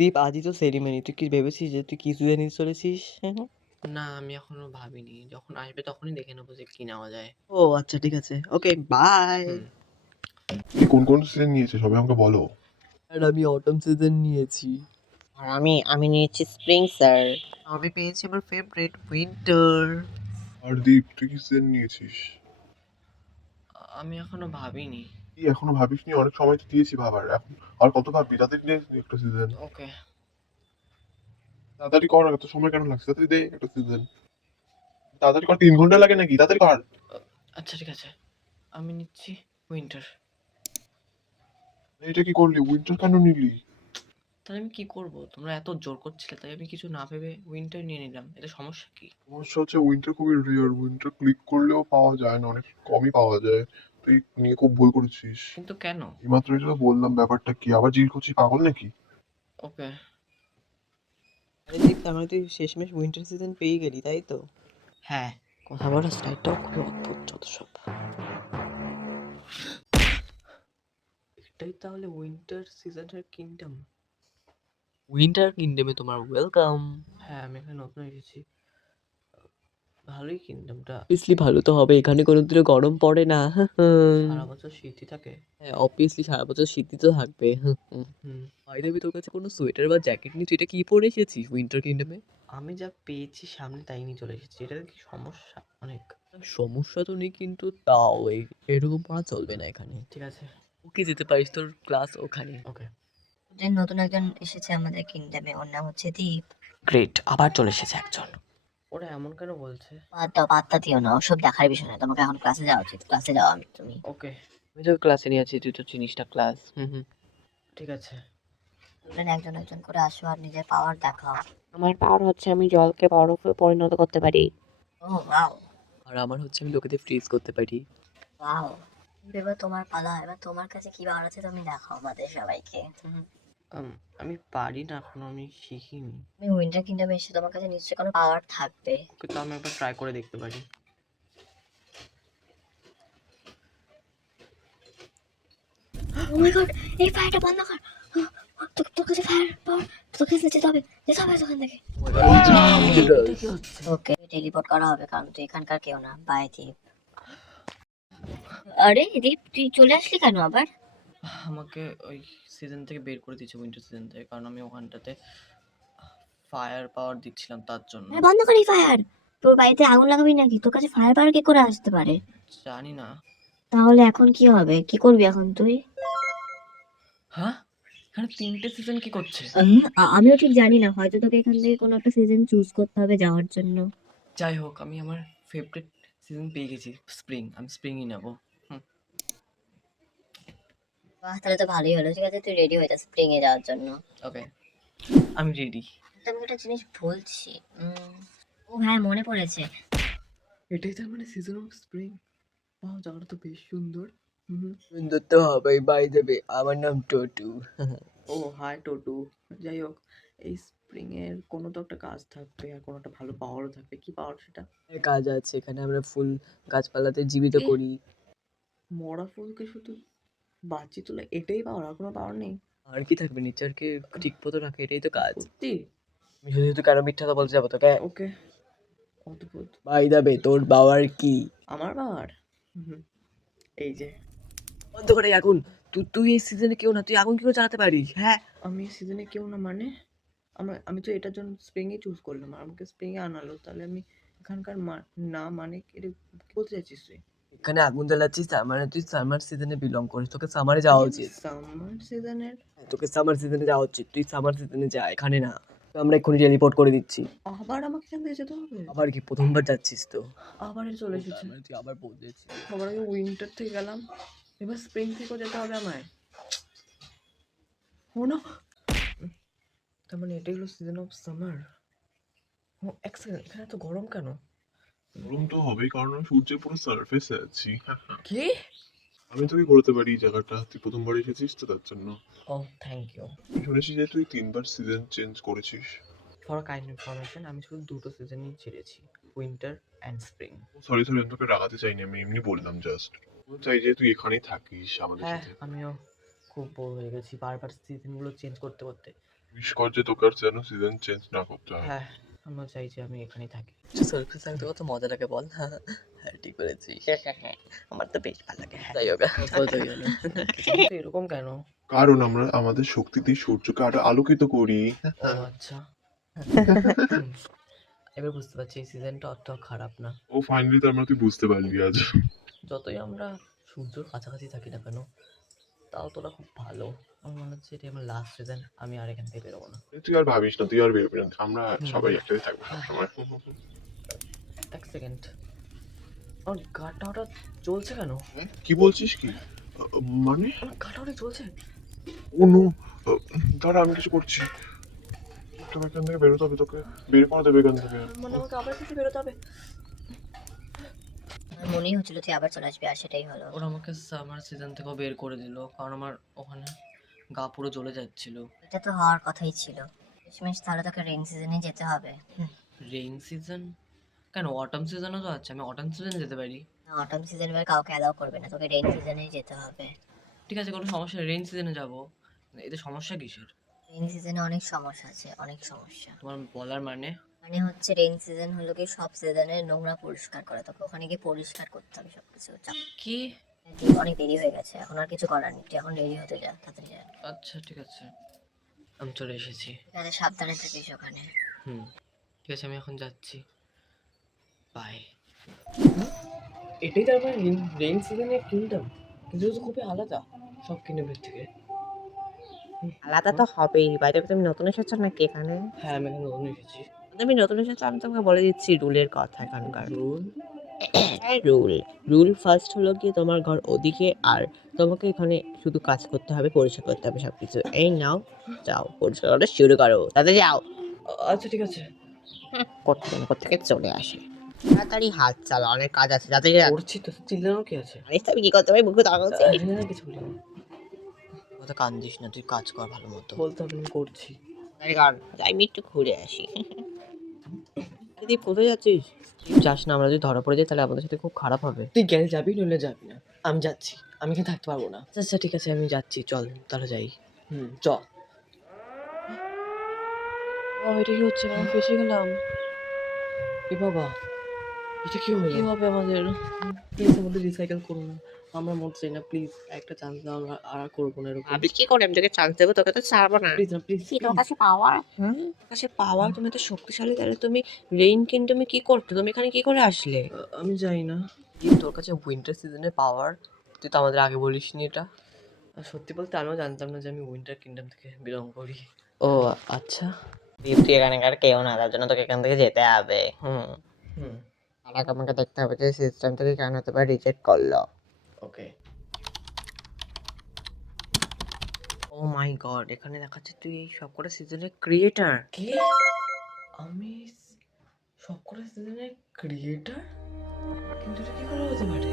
দীপ আজই তো সেরিমনি, তুই কি ভেবেছিস যে তুই কি সিজন নিতে চলেছিস? না, আমি এখনো ভাবিনি। যখন আসবে তখনই দেখে নেবো যে কি নেওয়া যায়। ও আচ্ছা, ঠিক আছে, ওকে বাই। হুম। তুমি কোন কোন সিজন নিয়েছো সবাই আমাকে বলো। আর আমি অটম সিজন নিয়েছি। আর আমি নিয়েছি স্প্রিং স্যার। আমি পেয়েছি আমার ফেভারিট উইন্টার। আর দীপ তুই কি সিজন নিয়েছিস? আমি এখনো ভাবিনি। কি এখনো ভাবিসনি? অনেক সময় তো দিয়েছি ভাবার, এখন আর কত ভাববি? তাদের নিয়ে একটা সিজন। ওকে। তাড়াতাড়ি কর, এত সময় কেন লাগছে? তাড়াতাড়ি দে একটা সিজন। তাড়াতাড়ি কর, 3 ঘন্টা লাগে নাকি? তাড়াতাড়ি কর। আচ্ছা ঠিক আছে, আমি নিচ্ছি উইন্টার। এটা কি করলি? উইন্টার কেন নিলি? তাহলে আমি কি করব? তোমরা এত জোর করছিলে তাই আমি কিছু না ভেবে উইন্টার নিয়ে নিলাম। এটা সমস্যা কি? সমস্যা হচ্ছে উইন্টার খুবই রেয়ার, উইন্টার ক্লিক করলেও পাওয়া যায় না, অনেক কমই পাওয়া যায়। তুই নিয়ে খুব ভুল করেছিস। কিন্তু কেন? এইমাত্র এটা বললাম, ব্যাপারটা কি আবার জিজ্ঞেস করছিস? পাগল নাকি? ওকে। আরে দীপ, তার মানে তুই শেষমেশ উইন্টার সিজন পেয়ে গেলি, তাই তো? হ্যাঁ। কথা বলার স্টাইলটাও খুবই অদ্ভুত যত সব। এটাই তাহলে উইন্টার সিজনের কিংডম। উইন্টার কিংডমে তোমার ওয়েলকাম। হ্যাঁ, আমি এখানে নতুন এসেছি। ভালোই কিংডমটা। অবভিয়াসলি ভালো তো হবে, এখানে কোনোদিনও গরম পড়ে না। সারা বছর শীতই থাকে। হ্যাঁ, অবভিয়াসলি সারা বছর শীতই তো থাকবে। হুম। বাই দ্য ওয়ে, তোর কাছে কোনো সোয়েটার বা জ্যাকেট নেই? তুই এটা কি পরে এসেছিস উইন্টার কিংডমে? আমি যা পেয়েছি সামনে তাই নিয়ে চলে এসেছি। এটাতে কি সমস্যা? অনেক। সমস্যা তো নেই, কিন্তু তাও এরকম পড়া চলবে না এখানে। ঠিক আছে। ওকে, যেতে পারিস, তোর ক্লাস ওখানে। ওকে। নতুন একজন এসেছে আমাদের কিংডমে, ওর নাম হচ্ছে দীপ। গ্রেট, আবার চলে এসেছে একজন। ওরা এমন কেন বলছে? পাত্তা দিও না, ওসব দেখার বিষয় না। তোমাকে এখন ক্লাসে যাওয়া উচিত। ক্লাসে যাও তুমি। ওকে। আমি তো ক্লাসে নিয়ে আছি, তুই তো চিনিস না ক্লাস। ঠিক আছে। একজন একজন করে আসো আর নিজের পাওয়ার দেখাও। আমার পাওয়ার হচ্ছে আমি জলকে বরফে পরিণত করতে পারি। ও ওয়াও, আর আমার হচ্ছে আমি লোকেদের ফ্রিজ করতে পারি। ওয়াও। এবার তোমার পালা, এবার তোমার কাছে কি পাওয়ার আছে তুমি দেখাও আমাদের সবাইকে। আমি পারি না এখনো, আমি শিখিনি। তুমি উইন্টার কিংডমে এসে তোমার কাছে নিশ্চয়ই কোনো পাওয়ার থাকবে। কিন্তু আমি একবার ট্রাই করে দেখতে পারি। ও মাই গড, এই ফায়ারটা বন্ধ কর। তোর কাছে ফায়ার পাওয়ার, তোকে যেতে হবে ওখান থেকে। ওকে, টেলিপোর্ট করা হবে কারণ তুই এখানকার কেউ না। বাই দীপ। আরে দীপ, তুই চলে আসলি কেন আবার? আমাকে ওই সিজন থেকে বের করে দিয়েছে, উইন্টার সিজন থেকে, কারণ আমি ওখানটাতে ফায়ার পাওয়ার দিচ্ছিলাম তার জন্য। আরে বন্ধ কর এই ফায়ার। তোর বাড়িতে আগুন লাগাবি নাকি? তোর কাছে ফায়ার পাওয়ার কি করে আসতে পারে? জানি না। তাহলে এখন কি হবে? কি করবি এখন তুই? হ্যাঁ, এখানে 3টে সিজন কি করছে? আমিও ঠিক জানি না, হয়তো তোকে এখান থেকে কোনো একটা সিজন চুজ করতে হবে যাওয়ার জন্য। যাই হোক, আমি আমার ফেভারিট সিজন পেয়ে গেছি, স্প্রিং। আমি স্প্রিংই নেবো। বাহ, তাহলে তো ভালোই হলো। ঠিক আছে, তুই রেডি হয়ে যা স্প্রিং এ যাওয়ার জন্য। ওকে, আমি রেডি। আমি একটা জিনিস বলছি। ও হ্যাঁ, মনে পড়েছে। এটাই তার মানে সিজন অফ স্প্রিং। বাহ, জায়গাটা তো বেশ সুন্দর। সুন্দর তো হবেই, বাই দেবে। আমার নাম টোটু। ও হাই টোটু। যাই হোক, এই স্প্রিং এর কোনো তো একটা কাজ থাকবে আর কোনো একটা ভালো পাওয়ারও থাকবে। কি পাওয়ার সেটা? কাজ আছে, এখানে আমরা ফুল গাছপালাতে জীবিত এ, করি। মরা ফুলকে শুধু বাঁচিয়ে তোলা, এটাই পাওয়ার? আর কোনো পাওয়ার নেই? আর কি থাকবে, নেচারকে ঠিক মতো রাখে, এটাই তো কাজ। সত্যি? আমি শুধু শুধু কেন মিথ্যা কথা বলতে যাবো তোকে? ওকে, অদ্ভুত। বাই দেবে, তোর বাবার কি? আমার পাওয়ার এই যে। বন্ধ করে আগুন। তুই এই সিজনে কেউ না, তুই আগুন কি করে চালাতে পারিস? হ্যাঁ, আমি সিজনে কেউ না মানে? আমি তো এটার জন্য স্প্রিংই চুজ করলাম, আর আমাকে স্প্রিংয়ে আনালো, তাহলে আমি এখানকার না মানে এটা কি বলতে চাইছিস তুই? এখানে আগুন জ্বালাচ্ছিস তার মানে তুই সামার সিজনে বিলং করিস, তোকে সামারে যাওয়া উচিত। সামার সিজনের? তোকে সামার সিজনে যাওয়া উচিত, তুই সামার সিজনে যা, এখানে না। তো আমরা এক্ষুনি টেলিপোর্ট করে দিচ্ছি। আবার আমাকে এখান থেকে যেতে হবে? আবার কি, প্রথমবার যাচ্ছিস তো? আবার চলে এসেছে। মানে তুই আবার বদলেছিস। সবার আগে উইন্টার থেকে গেলাম, এবার স্প্রিং থেকেও যেতে হবে আমায়। ও না, তার মানে এটাই হলো সিজন অফ সামার। ও এক সেকেন্ড, এখানে তো গরম কেন? গরম তো হবেই, কারণ আমি সূর্যের পুরো সারফেসে আছি। কি? আমি তোকে ঘোরাতে পারি এই জায়গাটা, তুই প্রথমবার এসেছিস তো তার জন্য। ও থ্যাংক ইউ আমি শুনেছি যে তুই 3বার সিজন চেঞ্জ করেছিস। ফর কাইন্ড ইনফরমেশন, আমি শুধু দুটো সিজনই ছেড়েছি, winter and spring. Sorry sorry, আমি তোকে রাগাতে চাইনি, আমি এমনি বললাম জাস্ট। চাই যে তুই এখানেই থাকিস আমাদের হ্যাঁ, সাথে। আমিও খুব বোর হয়ে গেছি বারবার সিজনগুলো চেঞ্জ করতে করতে। উইশ কর যে তোকে আর যেন সিজন চেঞ্জ না করতে হয়। হ্যাঁ, আমিও চাই যে আমি এখানেই থাকি। সেলফি থাকতে কত মজা লাগে বল? হ্যাঁ, ঠিক বলেছিস। আমার তো বেশ ভালো লাগে। যাই হোক, হয়ে গেল। কিন্তু এরকম কেন? কারণ আমরা আমাদের শক্তি দিয়ে সূর্যকে আরো আলোকিত করি। ও আচ্ছা। এবার বুঝতে পারছি এই সিজনটা অত খারাপ না। ও ফাইনালি তো তুই বুঝতে পারলি আজ। যতই আমরা সূর্যর কাছাকাছি থাকি না কেন, তাও তোরা খুব ভালো। আমার মনে হচ্ছে এটা আমার লাস্ট সিজন, আমি আর এখান থেকে বেরোবো না। তুই আর ভাবিস না, তুই আর বেরোবি না, আমরা সবাই একসাথে থাকবো সবসময়। এক সেকেন্ড, আমার গাটা হঠাৎ জ্বলছে কেন? কি বলছিস কি? মানে আমার গাটা হঠাৎ জ্বলছে। ও নো, দাঁড়া আমি কিছু করছি। তোকে এখান থেকে বেরোতে হবে, তোকে বের করে দেবে এখান থেকে। মানে আমাকে আবার কিছু বেরোতে হবে। আমার মনেই হচ্ছিল তুই আবার চলে আসবি, আর সেটাই হলো। ওরা আমাকে সামার সিজন থেকেও বের করে দিল, কারণ আমার ওখানে গা পুরো জ্বলে যাচ্ছিল। এটা তো হওয়ার কথাই ছিল। শেষমেশ তাহলে তোকে রেইন সিজনে যেতে হবে। রেইন সিজন কেন? অটাম সিজনও তো আছে, আমি অটাম সিজন যেতে পারি। অটম সিজন এবার কাউকে অ্যালাউ করবে না, তোকে রেইন সিজনেই যেতে হবে। ঠিক আছে, কোনো সমস্যা নেই, রেইন সিজনে যাবো। এতে সমস্যা কিসের? রেইন সিজনে অনেক সমস্যা আছে, অনেক সমস্যা। তোমার বলার মানে? মানে হচ্ছে রেইন সিজন হলো কি সব সিজনের নোংরা পরিষ্কার করে, তোকে ওখানে গিয়ে পরিষ্কার করতে হবে সবকিছু। কি? অনেক দেরি হয়ে গেছে, এখন আর কিছু করার নেই, তুই এখন রেডি হতে যা, তাড়াতাড়ি যা। আচ্ছা ঠিক আছে, আমি চলে এসেছি। ঠিক আছে, সাবধানে থাকিস ওখানে। ঠিক আছে, আমি এখন যাচ্ছি। বাই। এটাই তার মানে রেইন সিজনের কিংডম, কিন্তু এটা তো খুবই আলাদা সব কিংডমের থেকে। আলাদা তো হবেই। বাইরে তুমি নতুন এসেছো নাকি এখানে? হ্যাঁ, আমি এখানে নতুন এসেছি। তুমি নতুন এসেছো, আমি তোমাকে বলে দিচ্ছি রুলের কথা এখানকার। রুল? রুল ফার্স্ট হলো কি তোমার ঘর ওদিকে, আর তোমাকে এখানে শুধু কাজ করতে হবে, পরিষ্কার করতে হবে সবকিছু। এই নাও, যাও পরিষ্কার করা শুরু করো, তাতে যাও। আচ্ছা ঠিক আছে, কোথেকে চলে আসে। তাড়াতাড়ি হাত চালা, অনেক কাজ আছে, যাতে যা। করছি তো, চিল্লানো কি আছে? আরে আমি কি করতে পারি, বুকে দাঁড়ানো হ্যাঁ, কিছু বলিনি। কথা কান্দিস না, তুই কাজ কর ভালো মতো। বলতে হবে আমি করছি। যাই আমি একটু ঘুরে আসি। তুই কোথায় যাচ্ছিস? তুই যাস না, আমরা যদি ধরা পড়ে যাই তাহলে আমাদের সাথে খুব খারাপ হবে। তুই গেলে যাবি, নইলে যাবি না। আমি যাচ্ছি, আমি এখানে থাকতে পারবো না। আচ্ছা ঠিক আছে, আমি যাচ্ছি, চল তাহলে যাই। চল। এটা কি হচ্ছে? আমি ফেসে গেলাম। এ বাবা, এটা কি হলো? কি হবে আমাদের? প্লিজ আমাদের রিসাইকেল করো না, আমরা মরতে চাই না, প্লিজ একটা চান্স দাও, আমরা আর করবো না এরকম। আমি কি করে আমি তোকে চান্স দেবো? তোকে তো ছাড়বো না। প্লিজ না, প্লিজ। তোর কাছে পাওয়ার? তোর কাছে পাওয়ার? তুমি তো শক্তিশালী, তাহলে তুমি রেইন কিংডমে কি করতে? তুমি এখানে কি করে আসলে? আমি জানি না। তোর কাছে উইন্টার সিজনের পাওয়ার, তুই তো আমাদের আগে বলিসনি এটা। আর সত্যি বলতে আমিও জানতাম না যে আমি উইন্টার কিংডম থেকে বিলং করি। ও আচ্ছা। তুই এখানকার কেউ না, তার জন্য তোকে এখান থেকে যেতে হবে। হুম, আর আগে আমাকে দেখতে হবে যে সিস্টেম থেকে কেন হতে পারে রিজেক্ট করলো। ওকে। ও মাই গড, এখানে দেখাচ্ছে তুই এই সবকটা সিজনের ক্রিয়েটার। কি? আমি সবকটা সিজনের ক্রিয়েটার? কিন্তু এটা কি করে হতে পারে?